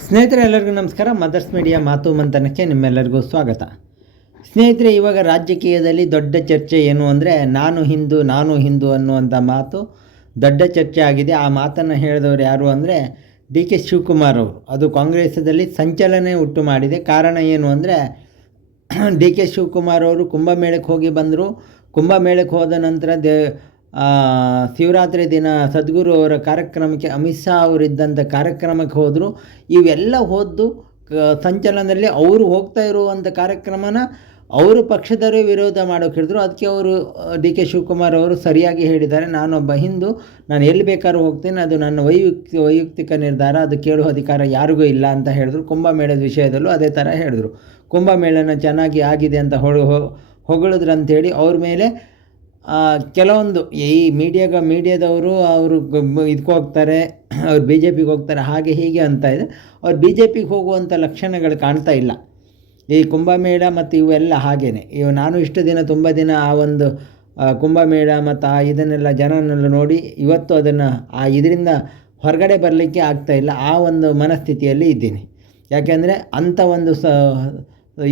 ಸ್ನೇಹಿತರೆ, ಎಲ್ಲರಿಗೂ ನಮಸ್ಕಾರ. ಮದರ್ಸ್ ಮೀಡಿಯಾ ಮಾತು ಮಂಥನಕ್ಕೆ ನಿಮ್ಮೆಲ್ಲರಿಗೂ ಸ್ವಾಗತ. ಸ್ನೇಹಿತರೆ, ಇವಾಗ ರಾಜಕೀಯದಲ್ಲಿ ದೊಡ್ಡ ಚರ್ಚೆ ಏನು ಅಂದರೆ ನಾನು ಹಿಂದೂ ಅನ್ನುವಂಥ ಮಾತು ದೊಡ್ಡ ಚರ್ಚೆ ಆಗಿದೆ. ಆ ಮಾತನ್ನು ಹೇಳಿದವರು ಯಾರು ಅಂದರೆ ಡಿ ಕೆ ಶಿವಕುಮಾರ್ ಅವರು. ಅದು ಕಾಂಗ್ರೆಸ್ಸಲ್ಲಿ ಸಂಚಲನೆ ಉಂಟು ಮಾಡಿದೆ. ಕಾರಣ ಏನು ಅಂದರೆ ಡಿ ಕೆ ಶಿವಕುಮಾರ್ ಅವರು ಕುಂಭಮೇಳಕ್ಕೆ ಹೋಗಿ ಬಂದರು. ಕುಂಭಮೇಳಕ್ಕೆ ಹೋದ ನಂತರ ಶಿವರಾತ್ರಿ ದಿನ ಸದ್ಗುರು ಅವರ ಕಾರ್ಯಕ್ರಮಕ್ಕೆ ಅಮಿತ್ ಶಾ ಅವರಿದ್ದಂಥ ಕಾರ್ಯಕ್ರಮಕ್ಕೆ ಹೋದರು. ಇವೆಲ್ಲ ಹೋದ್ದು ಸಂಚಲನದಲ್ಲಿ ಅವರು ಹೋಗ್ತಾ ಇರುವಂಥ ಕಾರ್ಯಕ್ರಮನ ಅವರು ಪಕ್ಷದವರೇ ವಿರೋಧ ಮಾಡೋಕೆ ಹೇಳಿದ್ರು. ಅದಕ್ಕೆ ಅವರು ಡಿ ಕೆ ಶಿವಕುಮಾರ್ ಅವರು ಸರಿಯಾಗಿ ಹೇಳಿದ್ದಾರೆ, ನಾನೊಬ್ಬ ಹಿಂದೂ, ನಾನು ಎಲ್ಲಿ ಬೇಕಾದ್ರೂ ಹೋಗ್ತೀನಿ, ಅದು ನನ್ನ ವೈಯಕ್ತಿಕ ನಿರ್ಧಾರ, ಅದು ಕೇಳುವ ಅಧಿಕಾರ ಯಾರಿಗೂ ಇಲ್ಲ ಅಂತ ಹೇಳಿದ್ರು. ಕುಂಭಮೇಳದ ವಿಷಯದಲ್ಲೂ ಅದೇ ಥರ ಹೇಳಿದ್ರು. ಕುಂಭಮೇಳನ ಚೆನ್ನಾಗಿ ಆಗಿದೆ ಅಂತ ಹೊಗಳಿದ್ರಂಥೇಳಿ ಅವ್ರ ಮೇಲೆ ಕೆಲವೊಂದು ಈ ಮೀಡಿಯಾದವರು ಅವರು ಇದಕ್ಕೆ ಹೋಗ್ತಾರೆ, ಅವ್ರು ಬಿ ಜೆ ಪಿಗೆ ಹೋಗ್ತಾರೆ, ಹಾಗೆ ಹೀಗೆ ಅಂತ ಇದೆ. ಅವ್ರು ಬಿ ಜೆ ಪಿಗೆ ಹೋಗುವಂಥ ಲಕ್ಷಣಗಳು ಕಾಣ್ತಾ ಇಲ್ಲ. ಈ ಕುಂಭಮೇಳ ಮತ್ತು ಇವೆಲ್ಲ ಹಾಗೇ. ನಾನು ಇಷ್ಟು ದಿನ ತುಂಬ ದಿನ ಆ ಒಂದು ಕುಂಭಮೇಳ ಮತ್ತು ಇದನ್ನೆಲ್ಲ ಜನನೆಲ್ಲ ನೋಡಿ ಇವತ್ತು ಅದನ್ನು ಇದರಿಂದ ಹೊರಗಡೆ ಬರಲಿಕ್ಕೆ ಆಗ್ತಾಯಿಲ್ಲ. ಆ ಒಂದು ಮನಸ್ಥಿತಿಯಲ್ಲಿ ಇದ್ದೀನಿ. ಯಾಕೆಂದರೆ ಅಂಥ ಒಂದು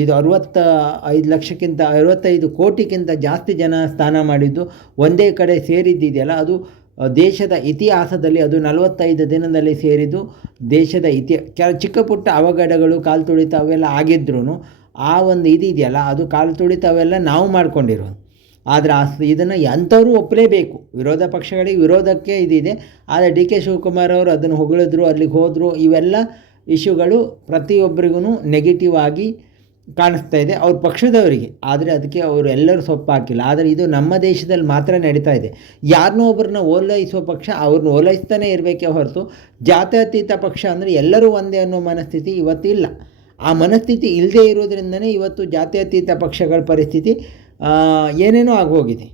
ಇದು 65 ಕೋಟಿಗಿಂತ ಜಾಸ್ತಿ ಜನ ಸ್ನಾನ ಮಾಡಿದ್ದು ಒಂದೇ ಕಡೆ ಸೇರಿದ್ದಿದೆಯಲ್ಲ, ಅದು ದೇಶದ ಇತಿಹಾಸದಲ್ಲಿ ಅದು 45 ದಿನದಲ್ಲಿ ಸೇರಿದ್ದು ದೇಶದ ಚಿಕ್ಕ ಪುಟ್ಟ ಅವಘಡಗಳು, ಕಾಲು ತುಳಿತ ಅವೆಲ್ಲ ಆಗಿದ್ರೂ ಆ ಒಂದು ಇದೆಯಲ್ಲ, ಅದು ಕಾಲು ತುಳಿತ ಅವೆಲ್ಲ ನಾವು ಮಾಡ್ಕೊಂಡಿರೋದು. ಆದರೆ ಇದನ್ನು ಅಂಥವರು ಒಪ್ಪಲೇಬೇಕು. ವಿರೋಧ ಪಕ್ಷಗಳಿಗೆ ವಿರೋಧಕ್ಕೆ ಇದಿದೆ. ಆದರೆ ಡಿ ಕೆ ಶಿವಕುಮಾರ್ ಅವರು ಅದನ್ನು ಹೊಗಳಿದ್ರು, ಅಲ್ಲಿಗೆ ಹೋದರು. ಇವೆಲ್ಲ ಇಶ್ಯೂಗಳು ಪ್ರತಿಯೊಬ್ಬರಿಗೂ ನೆಗೆಟಿವ್ ಆಗಿ ಕಾಣಿಸ್ತಾ ಇದೆ ಅವ್ರ ಪಕ್ಷದವರಿಗೆ. ಆದರೆ ಅದಕ್ಕೆ ಅವರು ಎಲ್ಲರೂ ಸೊಪ್ಪು ಹಾಕಿಲ್ಲ. ಆದರೆ ಇದು ನಮ್ಮ ದೇಶದಲ್ಲಿ ಮಾತ್ರ ನಡೀತಾ ಇದೆ. ಯಾರನ್ನೋ ಒಬ್ಬರನ್ನ ಓಲೈಸುವ ಪಕ್ಷ ಅವ್ರನ್ನ ಓಲೈಸ್ತಾನೆ ಇರಬೇಕೇ ಹೊರತು ಜಾತ್ಯತೀತ ಪಕ್ಷ ಅಂದರೆ ಎಲ್ಲರೂ ಒಂದೇ ಅನ್ನೋ ಮನಸ್ಥಿತಿ ಇವತ್ತಿಲ್ಲ. ಆ ಮನಸ್ಥಿತಿ ಇಲ್ಲದೇ ಇರೋದ್ರಿಂದನೇ ಇವತ್ತು ಜಾತ್ಯತೀತ ಪಕ್ಷಗಳ ಪರಿಸ್ಥಿತಿ ಏನೇನೋ ಆಗೋಗಿದೆ.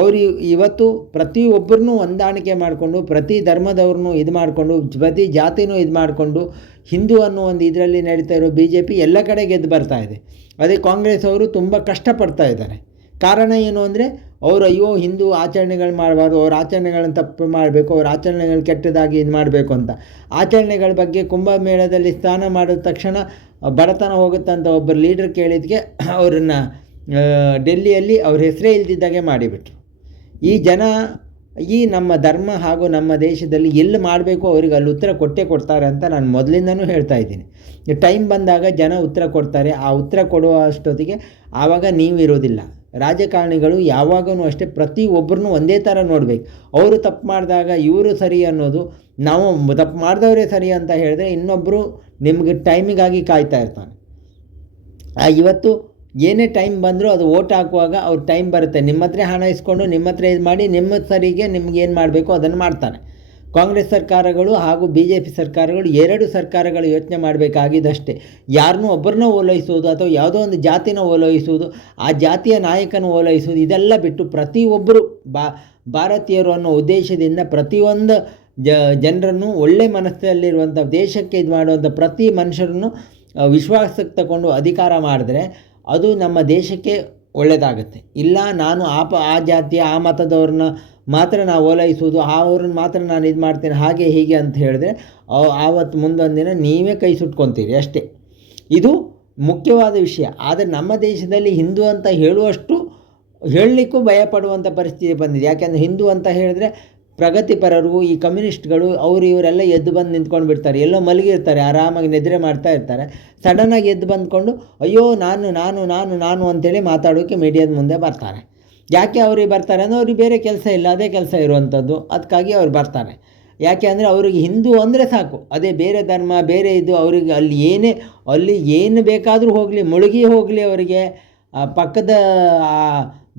ಅವರು ಇವತ್ತು ಪ್ರತಿಯೊಬ್ಬರನ್ನೂ ಹೊಂದಾಣಿಕೆ ಮಾಡಿಕೊಂಡು, ಪ್ರತಿ ಧರ್ಮದವ್ರನ್ನೂ ಇದು ಮಾಡಿಕೊಂಡು, ಪ್ರತಿ ಜಾತಿನೂ ಇದು ಮಾಡಿಕೊಂಡು, ಹಿಂದೂ ಅನ್ನೋ ಒಂದು ಇದರಲ್ಲಿ ನಡೀತಾ ಇರೋ ಬಿ ಜೆ ಪಿ ಎಲ್ಲ ಕಡೆ ಗೆದ್ದು ಬರ್ತಾ ಇದೆ. ಅದೇ ಕಾಂಗ್ರೆಸ್ ಅವರು ತುಂಬ ಕಷ್ಟಪಡ್ತಾ ಇದ್ದಾರೆ. ಕಾರಣ ಏನು ಅಂದರೆ ಅವರು ಅಯ್ಯೋ ಹಿಂದೂ ಆಚರಣೆಗಳು ಮಾಡಬಾರ್ದು, ಅವ್ರ ಆಚರಣೆಗಳನ್ನು ತಪ್ಪು ಮಾಡಬೇಕು, ಅವ್ರ ಆಚರಣೆಗಳು ಕೆಟ್ಟದಾಗಿ ಇದು ಮಾಡಬೇಕು ಅಂತ. ಆಚರಣೆಗಳ ಬಗ್ಗೆ ಕುಂಭಮೇಳದಲ್ಲಿ ಸ್ನಾನ ಮಾಡಿದ ತಕ್ಷಣ ಬಡತನ ಹೋಗುತ್ತಂತ ಒಬ್ಬರು ಲೀಡರ್ ಕೇಳಿದ್ದಕ್ಕೆ ಅವರನ್ನು ಡೆಲ್ಲಿಯಲ್ಲಿ ಅವ್ರ ಹೆಸರೇ ಇಲ್ದಿದ್ದಾಗೆ ಮಾಡಿಬಿಟ್ರು. ಈ ಜನ ಈ ನಮ್ಮ ಧರ್ಮ ಹಾಗೂ ನಮ್ಮ ದೇಶದಲ್ಲಿ ಎಲ್ಲಿ ಮಾಡಬೇಕು ಅವ್ರಿಗೆ ಅಲ್ಲಿ ಉತ್ತರ ಕೊಡ್ತಾರೆ ಅಂತ ನಾನು ಮೊದಲಿಂದನೂ ಹೇಳ್ತಾ ಇದ್ದೀನಿ. ಟೈಮ್ ಬಂದಾಗ ಜನ ಉತ್ತರ ಕೊಡ್ತಾರೆ. ಆ ಉತ್ತರ ಕೊಡುವ ಅಷ್ಟೊತ್ತಿಗೆ ಆವಾಗ ನೀವು ಇರೋದಿಲ್ಲ. ರಾಜಕಾರಣಿಗಳು ಯಾವಾಗೂ ಅಷ್ಟೇ ಪ್ರತಿಯೊಬ್ಬರನ್ನೂ ಒಂದೇ ಥರ ನೋಡಬೇಕು. ಅವರು ತಪ್ಪು ಮಾಡಿದಾಗ ಇವರು ಸರಿ ಅನ್ನೋದು, ನಾವು ತಪ್ಪು ಮಾಡಿದವರೇ ಸರಿ ಅಂತ ಹೇಳಿದ್ರೆ ಇನ್ನೊಬ್ಬರು ನಿಮಗೆ ಟೈಮಿಗಾಗಿ ಕಾಯ್ತಾ ಇರ್ತಾನೆ. ಇವತ್ತು ಏನೇ ಟೈಮ್ ಬಂದರೂ ಅದು ಓಟ್ ಹಾಕುವಾಗ ಅವ್ರ ಟೈಮ್ ಬರುತ್ತೆ, ನಿಮ್ಮ ಹತ್ರ ಹಣ ಇಸ್ಕೊಂಡು ನಿಮ್ಮ ಹತ್ರ ಇದು ಮಾಡಿ ನಿಮ್ಮ ಸರಿಗೆ ನಿಮ್ಗೇನು ಮಾಡಬೇಕು ಅದನ್ನು ಮಾಡ್ತಾನೆ. ಕಾಂಗ್ರೆಸ್ ಸರ್ಕಾರಗಳು ಹಾಗೂ ಬಿ ಜೆ ಪಿ ಸರ್ಕಾರಗಳು ಎರಡು ಸರ್ಕಾರಗಳು ಯೋಚನೆ ಮಾಡಬೇಕಾಗಿದ್ದಷ್ಟೇ. ಯಾರನ್ನೂ ಒಬ್ಬರನ್ನ ಓಲೈಸೋದು ಅಥವಾ ಯಾವುದೋ ಒಂದು ಜಾತಿನ ಓಲೈಸೋದು, ಆ ಜಾತಿಯ ನಾಯಕನ ಓಲೈಸೋದು, ಇದೆಲ್ಲ ಬಿಟ್ಟು ಪ್ರತಿಯೊಬ್ಬರು ಭಾರತೀಯರು ಅನ್ನೋ ಉದ್ದೇಶದಿಂದ ಪ್ರತಿಯೊಂದು ಜನರನ್ನು ಒಳ್ಳೆ ಮನಸ್ಸಲ್ಲಿರುವಂಥ ದೇಶಕ್ಕೆ ಇದು ಮಾಡುವಂಥ ಪ್ರತಿ ಮನುಷ್ಯರನ್ನು ವಿಶ್ವಾಸಕ್ಕೆ ತಗೊಂಡು ಅಧಿಕಾರ ಮಾಡಿದ್ರೆ ಅದು ನಮ್ಮ ದೇಶಕ್ಕೆ ಒಳ್ಳೆಯದಾಗುತ್ತೆ. ಇಲ್ಲ ನಾನು ಆ ಜಾತಿಯ ಆ ಮತದವ್ರನ್ನ ಮಾತ್ರ ನಾವು ಓಲೈಸೋದು, ಅವ್ರನ್ನ ಮಾತ್ರ ನಾನು ಇದು ಮಾಡ್ತೇನೆ ಹಾಗೆ ಹೀಗೆ ಅಂತ ಹೇಳಿದ್ರೆ ಆವತ್ತು ಮುಂದೊಂದು ದಿನ ನೀವೇ ಕೈ ಸುಟ್ಕೊತೀರಿ ಅಷ್ಟೇ. ಇದು ಮುಖ್ಯವಾದ ವಿಷಯ. ಆದರೆ ನಮ್ಮ ದೇಶದಲ್ಲಿ ಹಿಂದೂ ಅಂತ ಹೇಳಲಿಕ್ಕೂ ಭಯಪಡುವಂಥ ಪರಿಸ್ಥಿತಿ ಬಂದಿದೆ. ಯಾಕೆಂದರೆ ಹಿಂದೂ ಅಂತ ಹೇಳಿದ್ರೆ ಪ್ರಗತಿಪರರು, ಈ ಕಮ್ಯುನಿಸ್ಟ್ಗಳು, ಇವರೆಲ್ಲ ಎದ್ದು ಬಂದು ನಿಂತ್ಕೊಂಡು ಬಿಡ್ತಾರೆ. ಎಲ್ಲೋ ಮಲಗಿರ್ತಾರೆ, ಆರಾಮಾಗಿ ನಿದ್ರೆ ಮಾಡ್ತಾ ಇರ್ತಾರೆ. ಸಡನ್ನಾಗಿ ಎದ್ದು ಬಂದ್ಕೊಂಡು ಅಯ್ಯೋ ನಾನು ಅಂತೇಳಿ ಮಾತಾಡೋಕ್ಕೆ ಮೀಡಿಯಾದ ಮುಂದೆ ಬರ್ತಾರೆ. ಯಾಕೆ ಅವ್ರಿಗೆ ಬರ್ತಾರೆ ಅಂದರೆ ಅವ್ರಿಗೆ ಬೇರೆ ಕೆಲಸ ಇಲ್ಲ, ಅದೇ ಕೆಲಸ ಇರುವಂಥದ್ದು. ಅದಕ್ಕಾಗಿ ಅವ್ರು ಬರ್ತಾರೆ. ಯಾಕೆ ಅಂದರೆ ಅವ್ರಿಗೆ ಹಿಂದೂ ಅಂದರೆ ಸಾಕು, ಅದೇ ಬೇರೆ ಧರ್ಮ ಬೇರೆ ಇದು ಅವ್ರಿಗೆ ಅಲ್ಲಿ ಏನು ಬೇಕಾದರೂ ಹೋಗಲಿ, ಮುಳುಗಿ ಹೋಗಲಿ, ಅವರಿಗೆ ಪಕ್ಕದ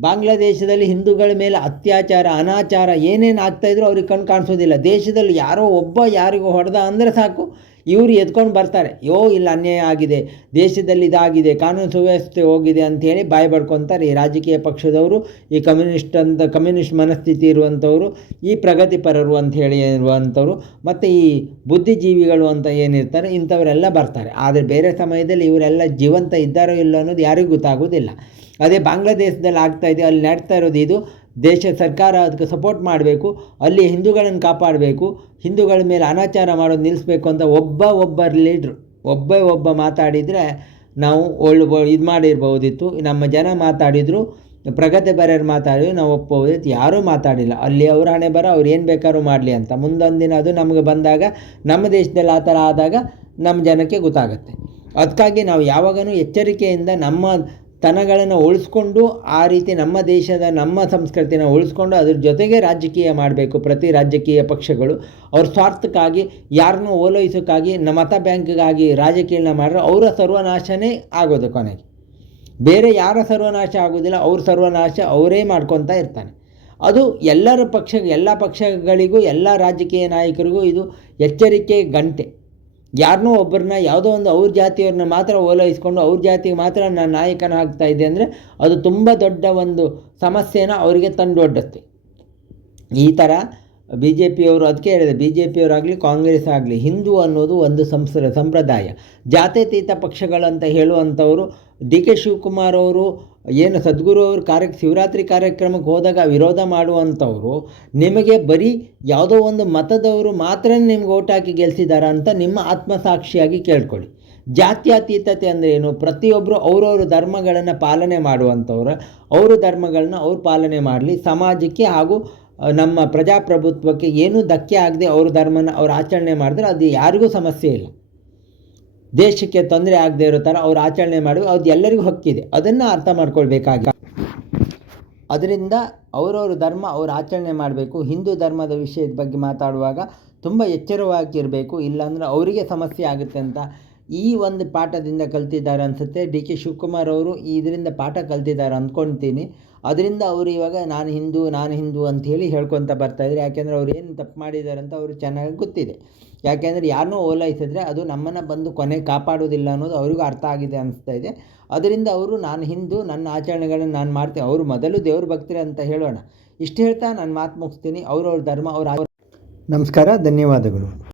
ಬಾಂಗ್ಲಾದೇಶದಲ್ಲಿ ಹಿಂದೂಗಳ ಮೇಲೆ ಅತ್ಯಾಚಾರ ಅನಾಚಾರ ಏನೇನು ಆಗ್ತಾಯಿದ್ರು ಅವ್ರಿಗೆ ಕಾಣಿಸೋದಿಲ್ಲ. ದೇಶದಲ್ಲಿ ಯಾರೋ ಒಬ್ಬ ಯಾರಿಗೂ ಹೊಡೆದ ಅಂದರೆ ಸಾಕು, ಇವರು ಎತ್ಕೊಂಡು ಬರ್ತಾರೆ. ಇಲ್ಲ ಅನ್ಯಾಯ ಆಗಿದೆ, ದೇಶದಲ್ಲಿ ಇದಾಗಿದೆ, ಕಾನೂನು ಸುವ್ಯವಸ್ಥೆ ಹೋಗಿದೆ ಅಂಥೇಳಿ ಬಾಯಿ ಬಡ್ಕೊತಾರೆ ಈ ರಾಜಕೀಯ ಪಕ್ಷದವರು, ಈ ಕಮ್ಯುನಿಸ್ಟ್ ಮನಸ್ಥಿತಿ ಇರುವಂಥವರು, ಈ ಪ್ರಗತಿಪರರು ಅಂತ ಹೇಳಿ ಇರುವಂಥವ್ರು, ಮತ್ತು ಈ ಬುದ್ಧಿಜೀವಿಗಳು ಅಂತ ಏನಿರ್ತಾರೆ ಇಂಥವರೆಲ್ಲ ಬರ್ತಾರೆ. ಆದರೆ ಬೇರೆ ಸಮಯದಲ್ಲಿ ಇವರೆಲ್ಲ ಜೀವಂತ ಇದ್ದಾರೋ ಇಲ್ಲೋ ಅನ್ನೋದು ಯಾರಿಗೂ ಗೊತ್ತಾಗೋದಿಲ್ಲ. ಅದೇ ಬಾಂಗ್ಲಾದೇಶದಲ್ಲಿ ಆಗ್ತಾಯಿದೆ, ಅಲ್ಲಿ ನಡ್ತಾ ಇರೋದು ಇದು ದೇಶ ಸರ್ಕಾರ ಅದಕ್ಕೆ ಸಪೋರ್ಟ್ ಮಾಡಬೇಕು, ಅಲ್ಲಿ ಹಿಂದೂಗಳನ್ನು ಕಾಪಾಡಬೇಕು, ಹಿಂದೂಗಳ ಮೇಲೆ ಅನಾಚಾರ ಮಾಡೋದು ನಿಲ್ಲಿಸಬೇಕು ಅಂತ ಒಬ್ಬ ಲೀಡ್ರು ಒಬ್ಬ ಮಾತಾಡಿದರೆ ನಾವು ಇದು ಮಾಡಿರ್ಬೋದಿತ್ತು. ನಮ್ಮ ಜನ ಮಾತಾಡಿದರು, ಪ್ರಗತಿಪರರು ಮಾತಾಡಿದ್ರು, ನಾವು ಒಪ್ಪಬಹುದಿತ್ತು. ಯಾರೂ ಮಾತಾಡಿಲ್ಲ. ಅಲ್ಲಿ ಅವ್ರ ಹಣೆ ಬರ ಅವ್ರು ಏನು ಬೇಕಾದ್ರೂ ಮಾಡಲಿ ಅಂತ. ಮುಂದೊಂದು ದಿನ ಅದು ನಮಗೆ ಬಂದಾಗ, ನಮ್ಮ ದೇಶದಲ್ಲಿ ಆ ಥರ ಆದಾಗ ನಮ್ಮ ಜನಕ್ಕೆ ಗೊತ್ತಾಗುತ್ತೆ. ಅದಕ್ಕಾಗಿ ನಾವು ಯಾವಾಗಲೂ ಎಚ್ಚರಿಕೆಯಿಂದ ನಮ್ಮ ತನಗಳನ್ನು ಉಳಿಸ್ಕೊಂಡು, ಆ ರೀತಿ ನಮ್ಮ ದೇಶದ ನಮ್ಮ ಸಂಸ್ಕೃತಿನ ಉಳಿಸ್ಕೊಂಡು ಅದ್ರ ಜೊತೆಗೆ ರಾಜಕೀಯ ಮಾಡಬೇಕು. ಪ್ರತಿ ರಾಜಕೀಯ ಪಕ್ಷಗಳು ಅವ್ರ ಸ್ವಾರ್ಥಕ್ಕಾಗಿ, ಯಾರನ್ನೂ ಓಲೈಸೋಕ್ಕಾಗಿ, ಮತ ಬ್ಯಾಂಕ್ಗಾಗಿ ರಾಜಕೀಯನ ಮಾಡಿದ್ರೆ ಅವರ ಸರ್ವನಾಶನೇ ಆಗೋದು. ಕೊನೆಗೆ ಬೇರೆ ಯಾರ ಸರ್ವನಾಶ ಆಗೋದಿಲ್ಲ, ಅವ್ರ ಸರ್ವನಾಶ ಅವರೇ ಮಾಡ್ಕೊತಾ ಇರ್ತಾನೆ. ಅದು ಎಲ್ಲ ಪಕ್ಷಗಳಿಗೂ, ಎಲ್ಲ ರಾಜಕೀಯ ನಾಯಕರಿಗೂ ಇದು ಎಚ್ಚರಿಕೆ ಗಂಟೆ. ಯಾರನ್ನೋ ಒಬ್ಬರನ್ನ, ಯಾವುದೋ ಒಂದು ಅವ್ರ ಜಾತಿಯವ್ರನ್ನ ಮಾತ್ರ ಓಲೈಸ್ಕೊಂಡು ಅವ್ರ ಜಾತಿಗೆ ಮಾತ್ರ ನಾನು ನಾಯಕನ ಆಗ್ತಾಯಿದ್ದೆ ಅಂದರೆ ಅದು ತುಂಬ ದೊಡ್ಡ ಒಂದು ಸಮಸ್ಯೆನ ಅವರಿಗೆ ತಂದೊಡ್ಡುತ್ತೆ. ಈ ಥರ ಬಿ ಜೆ ಪಿಯವರು, ಅದಕ್ಕೆ ಹೇಳಿದೆ, ಬಿ ಜೆ ಪಿಯವರಾಗಲಿ ಕಾಂಗ್ರೆಸ್ ಆಗಲಿ, ಹಿಂದೂ ಅನ್ನೋದು ಒಂದು ಸಂಪ್ರದಾಯ. ಜಾತ್ಯತೀತ ಪಕ್ಷಗಳಂತ ಹೇಳುವಂಥವರು ಡಿ ಕೆ ಶಿವಕುಮಾರ್ ಅವರು ಏನು ಸದ್ಗುರು ಅವರು ಶಿವರಾತ್ರಿ ಕಾರ್ಯಕ್ರಮಕ್ಕೆ ಹೋದಾಗ ವಿರೋಧ ಮಾಡುವಂಥವರು, ನಿಮಗೆ ಬರೀ ಯಾವುದೋ ಒಂದು ಮತದವರು ಮಾತ್ರ ನಿಮ್ಗೆ ಓಟ್ ಹಾಕಿ ಗೆಲ್ಲಿಸಿದಾರ ಅಂತ ನಿಮ್ಮ ಆತ್ಮಸಾಕ್ಷಿಯಾಗಿ ಕೇಳ್ಕೊಳ್ಳಿ. ಜಾತ್ಯತೀತತೆ ಅಂದರೆ ಏನು? ಪ್ರತಿಯೊಬ್ಬರು ಅವ್ರವ್ರ ಧರ್ಮಗಳನ್ನು ಪಾಲನೆ ಮಾಡುವಂಥವ್ರು, ಅವ್ರ ಧರ್ಮಗಳನ್ನ ಅವ್ರು ಪಾಲನೆ ಮಾಡಲಿ. ಸಮಾಜಕ್ಕೆ ಹಾಗೂ ನಮ್ಮ ಪ್ರಜಾಪ್ರಭುತ್ವಕ್ಕೆ ಏನೂ ಧಕ್ಕೆ ಆಗದೆ ಅವ್ರ ಧರ್ಮನ ಅವ್ರು ಆಚರಣೆ ಮಾಡಿದ್ರೆ ಅದು ಯಾರಿಗೂ ಸಮಸ್ಯೆ ಇಲ್ಲ. ದೇಶಕ್ಕೆ ತೊಂದರೆ ಆಗದೆ ಇರೋ ಥರ ಅವ್ರು ಆಚರಣೆ ಮಾಡುವ, ಅದು ಎಲ್ಲರಿಗೂ ಹಕ್ಕಿದೆ. ಅದನ್ನು ಅರ್ಥ ಮಾಡ್ಕೊಳ್ಬೇಕಾಗಿ, ಅದರಿಂದ ಅವರವ್ರ ಧರ್ಮ ಅವ್ರು ಆಚರಣೆ ಮಾಡಬೇಕು. ಹಿಂದೂ ಧರ್ಮದ ವಿಷಯದ ಬಗ್ಗೆ ಮಾತಾಡುವಾಗ ತುಂಬ ಎಚ್ಚರವಾಗಿರಬೇಕು, ಇಲ್ಲಾಂದರೆ ಅವರಿಗೆ ಸಮಸ್ಯೆ ಆಗುತ್ತೆ ಅಂತ ಈ ಒಂದು ಪಾಠದಿಂದ ಕಲ್ತಿದ್ದಾರೆ ಅನಿಸುತ್ತೆ. ಡಿ ಕೆ ಶಿವಕುಮಾರ್ ಅವರು ಇದರಿಂದ ಪಾಠ ಕಲ್ತಿದ್ದಾರೆ ಅಂದ್ಕೊಳ್ತೀನಿ. ಅದರಿಂದ ಅವರು ಇವಾಗ ನಾನು ಹಿಂದೂ ಅಂಥೇಳಿ ಹೇಳ್ಕೊತ ಬರ್ತಾಯಿದ್ರು. ಯಾಕೆಂದರೆ ಅವ್ರು ಏನು ತಪ್ಪು ಮಾಡಿದ್ದಾರೆ ಅಂತ ಅವ್ರಿಗೆ ಚೆನ್ನಾಗಿ ಗೊತ್ತಿದೆ. ಯಾಕೆಂದರೆ ಯಾರನ್ನೂ ಓಲೈಸಿದ್ರೆ ಅದು ನಮ್ಮನ್ನು ಬಂದು ಕೊನೆಗೆ ಕಾಪಾಡೋದಿಲ್ಲ ಅನ್ನೋದು ಅವ್ರಿಗೂ ಅರ್ಥ ಆಗಿದೆ ಅನಿಸ್ತಾ ಇದೆ. ಅದರಿಂದ ಅವರು ನಾನು ಹಿಂದೂ, ನನ್ನ ಆಚರಣೆಗಳನ್ನು ನಾನು ಮಾಡ್ತೀನಿ, ಅವರು ಮೊದಲು ದೇವ್ರ ಭಕ್ತರೇ ಅಂತ ಹೇಳೋಣ. ಇಷ್ಟು ಹೇಳ್ತಾ ನಾನು ಮಾತು ಮುಗಿಸ್ತೀನಿ. ಅವ್ರವ್ರ ಧರ್ಮ ನಮಸ್ಕಾರ, ಧನ್ಯವಾದಗಳು.